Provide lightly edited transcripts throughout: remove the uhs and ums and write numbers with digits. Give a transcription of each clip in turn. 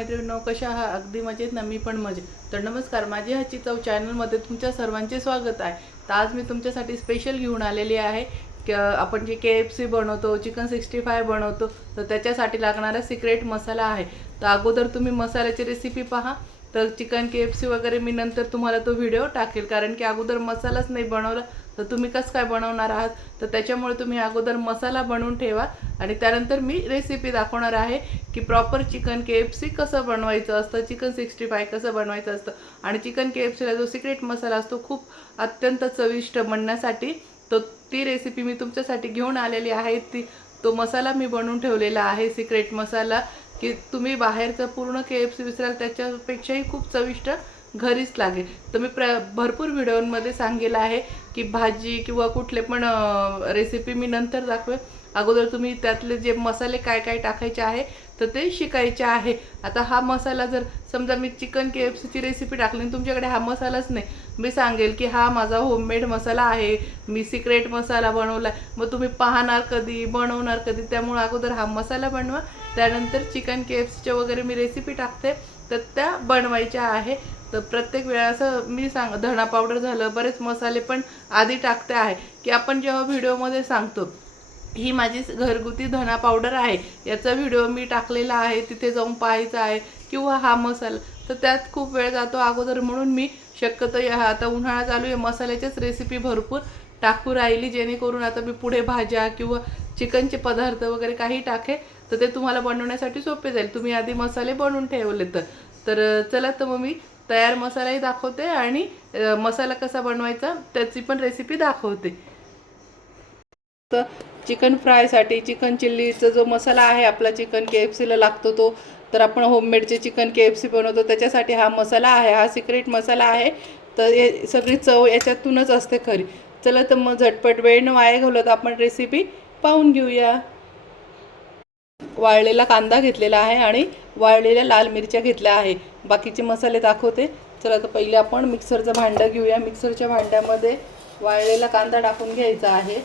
मैत्रिणींनो, कशा आहात? अगदी मजेत ना? मी पण मजेत. तर नमस्कार, माझी हातची चव चॅनलमध्ये तुमच्या सर्वांचे स्वागत आहे. तर आज मी तुमच्यासाठी स्पेशल घेऊन आलेली आहे की आपण जे KFC बनवतो, चिकन 65 बनवतो, तर त्याच्यासाठी लागणारा सिक्रेट मसाला आहे. तर अगोदर तुम्ही मसाल्याची रेसिपी पहा. तर चिकन KFC वगैरे मी नंतर तुम्हाला तो व्हिडिओ टाकेल, कारण की अगोदर मसालाच नाही बनवला तर तुम्ही कसं काय बनवणार आहात. तर त्याच्यामुळे तुम्ही अगोदर मसाला बनवून ठेवा आणि त्यानंतर मी रेसिपी दाखवणार आहे की प्रॉपर चिकन KFC कसं बनवायचं असतं, चिकन 65 कसं बनवायचं असतं. आणि चिकन KFCला जो सिक्रेट मसाला असतो खूप अत्यंत चविष्ट बनण्यासाठी, तो ती रेसिपी मी तुमच्यासाठी घेऊन आलेली आहे. तो मसाला मी बनवून ठेवलेला आहे, सिक्रेट मसाला, की तुम्ही बाहेरचं पूर्ण KFC विसराल त्याच्यापेक्षाही खूप चविष्ट घरीच लागेल. तर मी भरपूर व्हिडिओमध्ये सांगितलं आहे की भाजी किंवा कुठले पण रेसिपी मी नंतर दाखवेन. अगोदर तुम्ही त्यातले जे मसाले काय काय टाकायचे आहे तर ते शिकायचे आहे. आता हा मसाला जर समजा मी चिकन KFCची रेसिपी टाकली आणि तुमच्याकडे हा मसालाच नाही, मी सांगेल की हा माझा होममेड मसाला आहे, मी सिक्रेट मसाला बनवला, मग तुम्ही पाहणार कधी, बनवणार कधी. त्यामुळे अगोदर हा मसाला बनवा, त्यानंतर चिकन KFCच्या वगैरे मी रेसिपी टाकते तर त्या बनवायच्या आहे. तर प्रत्येक वेळा असं मी धणा पावडर झालं, बरेच मसाले पण आधी टाकते आहे की आपण जेव्हा व्हिडिओमध्ये सांगतो ही माझी घरगुती धना पावडर आहे, याचा व्हिडिओ मी टाकलेला आहे, तिथे जाऊन पाहायचा आहे, किंवा हा मसाला, तर त्यात खूप वेळ जातो अगोदर. म्हणून मी शक्यतो आता उन्हाळा चालू आहे, मसाल्याच्याच रेसिपी भरपूर टाकू राहिली, जेणेकरून आता मी पुढे भाज्या किंवा चिकनचे पदार्थ वगैरे काही टाके तर ते तुम्हाला बनवण्यासाठी सोपे जाईल, तुम्ही आधी मसाले बनवून ठेवले तर चला, तर मग मी तयार मसालाही दाखवते आणि मसाला कसा बनवायचा त्याची पण रेसिपी दाखवते. तर चिकन फ्रायसाठी चिकन चिल्लीचा जो मसाला आहे आपला चिकन KFCला लागतो तो, तर आपण होममेडचे चिकन KFC बनवतो त्याच्यासाठी हा मसाला आहे, हा सिक्रेट मसाला आहे. तर हे सगळी चव याच्यातूनच असते खरी. चला, तर मग झटपट वेळ न वाया घालवत आपण रेसिपी पाहून घेऊया. वाळलेला कांदा घेतलेला आहे आणि वाळलेल्या लाल मिरच्या घेतल्या आहे. बाकीचे मसाले दाखवते. चला, तर पहिले आपण मिक्सरचं भांडं घेऊया. मिक्सरच्या भांड्यामध्ये वाळलेला कांदा टाकून घ्यायचा आहे.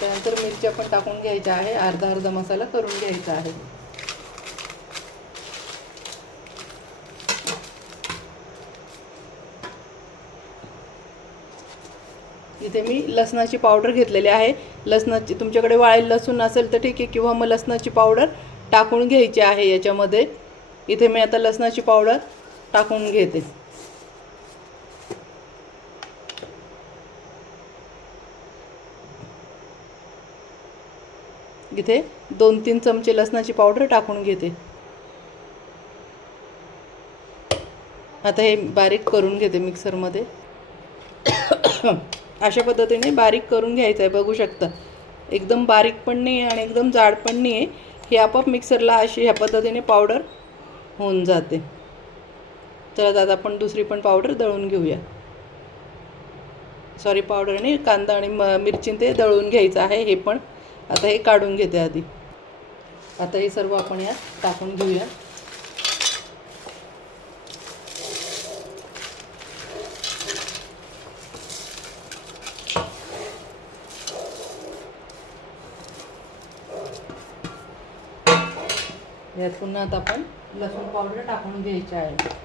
त्यानंतर मिरच्या पण टाकून घ्यायच्या आहे. अर्धा अर्धा मसाला करून घ्यायचा आहे. इथे मी लसणाची पावडर घेतलेली आहे. लसणाची, तुमच्याकडे वाळलेलं लसूण असेल तर ठीक आहे, किंवा मग लसणाची पावडर टाकून घ्यायची आहे याच्यामध्ये. इथे मी आता लसणाची पावडर टाकून घेते. इथे 2-3 चमचे लसणाची पावडर टाकून घेते. आता हे बारीक करून घेते मिक्सरमध्ये. अशा पद्धतीने बारीक करून घ्यायचं आहे. बघू शकता, एकदम बारीक पण नाही आणि एकदम जाड पण नाही आहे. हे आपोआप मिक्सरला अशी ह्या पद्धतीने पावडर होऊन जाते. चला, आता आपण दुसरी पण पावडर दळून घेऊया. सॉरी, पावडर नाही, कांदा आणि मिरची ते दळून घ्यायचं आहे. हे पण आता हे काढून घेते आधी. आता हे सर्व आपण यात टाकून घेऊया. यात पुन्हा आता आपण लसूण पावडर टाकून घ्यायची आहे.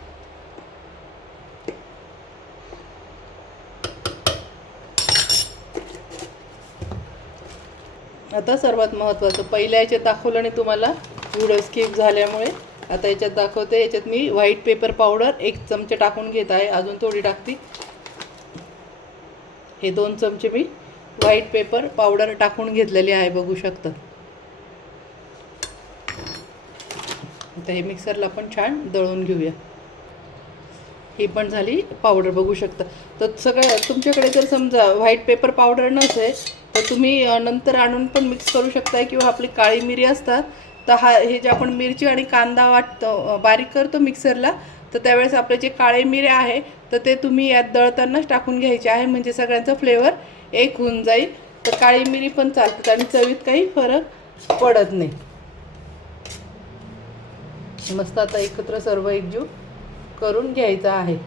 आता सर्वात महत्त्वाचं, पहिल्या याच्यात दाखवलं आणि तुम्हाला व्हिडिओ स्किप झाल्यामुळे आता याच्यात दाखवते. याच्यात मी व्हाईट पेपर पावडर 1 चमचे टाकून घेत आहे. अजून थोडी टाकते. हे 2 चमचे मी व्हाईट पेपर पावडर टाकून घेतलेली आहे, बघू शकता. आता हे मिक्सरला पण छान दळून घेऊया. ही पण झाली पावडर, बघू शकता. तर सगळं तुमच्याकडे जर समजा व्हाईट पेपर पावडर नसेल तर तुम्ही नंतर आणून पण मिक्स करू शकता, किंवा आपली काळी मिरी असतात तर हे जे आपण मिरची आणि कांदा वाटतो बारीक करतो मिक्सरला, तर त्यावेळेस आपले जे काळे मिरे आहे तर ते तुम्ही यात दळतानाच टाकून घ्यायचे आहे, म्हणजे सगळ्यांचा फ्लेवर एक होऊन जाईल. तर काळी मिरी पण चालतात आणि चवीत काही फरक पडत नाही. मस्त आता एकत्र सर्व एकजीव करून घ्यायचा आहे.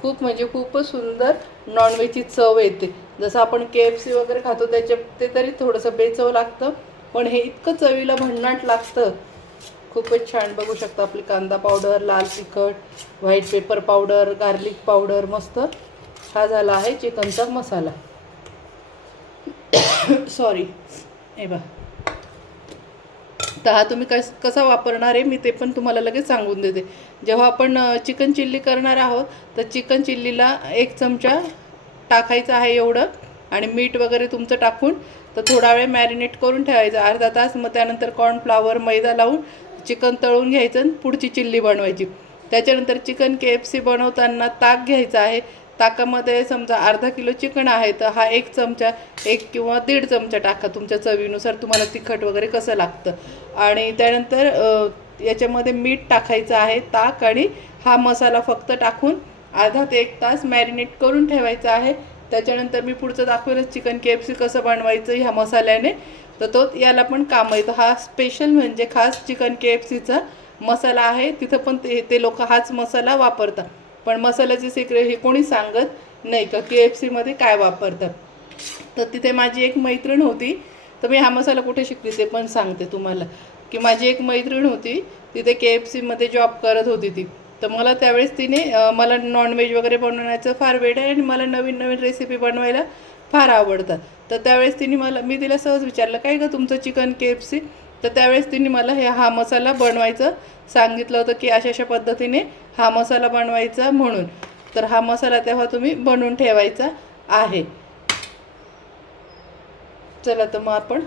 खूप म्हणजे खूपच सुंदर नॉनव्हेजची चव येते. जसं आपण KFC वगैरे खातो ते तरी थोडंसं बेचव लागतं, पण हे इतकं चवीला भन्नाट लागतं, खूपच छान. बघू शकता आपली कांदा पावडर, लाल तिखट, white pepper powder, garlic powder, मस्त हा झाला आहे चिकनचा मसाला. सॉरी, हे बघा. तर हा तुम्ही कसा वापरणार आहे मी ते पण तुम्हाला लगेच सांगून देते. जेव्हा आपण चिकन चिल्ली करणार आहोत तर चिकन चिल्लीला 1 चमचा टाकायचं आहे एवढं, आणि मीठ वगैरे तुमचं टाकून तर थोडा वेळ मॅरिनेट करून ठेवायचं, अर्धा तास. मग त्यानंतर कॉर्नफ्लॉवर, मैदा लावून चिकन तळून घ्यायचं आणि पुढची चिल्ली बनवायची. त्याच्यानंतर चिकन KFC बनवताना ताक घ्यायचं आहे. ताकामध्ये समजा अर्धा किलो चिकन आहे तर हा 1 चमचा, 1 किंवा 1.5 चमचा टाका तुमच्या चवीनुसार, तुम्हाला तिखट वगैरे कसं लागतं. आणि त्यानंतर याच्यामध्ये मीठ टाकायचं आहे, ताक, आणि हा मसाला फक्त टाकून अर्धा ते 1 तास मॅरिनेट करून ठेवायचा आहे. त्याच्यानंतर मी पुढचं दाखवेलच चिकन KFC कसं बनवायचं ह्या मसाल्याने, तर तो याला पण काम येतो. हा स्पेशल म्हणजे खास चिकन KFCचा मसाला आहे. तिथं पण ते लोक हाच मसाला वापरतात, पण मसाल्याचे सिक्रेट हे कोणी सांगत नाही का KFCमध्ये काय वापरतात. तर तिथे माझी एक मैत्रीण होती, तर मी हा मसाला कुठे शिकली ते पण सांगते तुम्हाला. की माझी एक मैत्रीण होती, तिथे KFCमध्ये जॉब करत होती ती. तर मला त्यावेळेस तिने मला नॉनव्हेज वगैरे बनवण्याचं फार वेळ आहे आणि मला नवीन नवीन रेसिपी बनवायला फार आवडतात. तर त्यावेळेस मी तिला सहज विचारलं, काय गं तुमचं चिकन KFC? तर त्यावेळेस तिने मला हा मसाला बनवायचं सांगितलं होतं की अशा अशा पद्धतीने हा मसाला बनवायचा म्हणून. तर हा मसाला तेव्हा तुम्ही बनवून ठेवायचा आहे. चला, तर मग आपण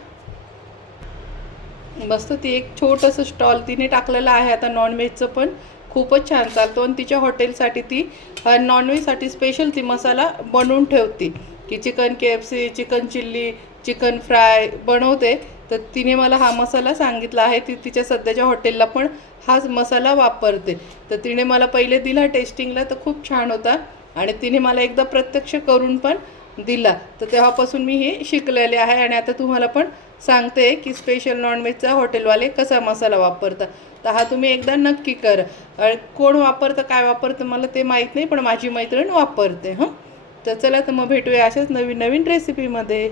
मस्त ती एक छोटंसं स्टॉल तिने टाकलेलं आहे आता नॉनव्हेजचं, पण खूपच छान चालतो. आणि तिच्या हॉटेलसाठी ती नॉनव्हेजसाठी स्पेशल ती मसाला बनवून ठेवते की chicken KFC, chicken chilli, chicken fry बनवते. तर तिने मला हा मसाला सांगितला आहे. ती तिच्या सध्याच्या हॉटेलला पण हाच मसाला वापरते. तर तिने मला पहिले दिला टेस्टिंगला, तर खूप छान होता. आणि तिने मला एकदा प्रत्यक्ष करून पण दिला. तर तेव्हापासून मी हे शिकलेले आहे. आणि आता तुम्हाला पण सांगते की स्पेशल नॉनव्हेजचा हॉटेलवाले कसा मसाला वापरतात. तर हा तुम्ही एकदा नक्की करा. कोण वापरतं, काय वापरतं मला ते माहीत नाही, पण माझी मैत्रीण वापरते. तर चला, तर मग भेटूया अशाच नवीन नवीन रेसिपीमध्ये.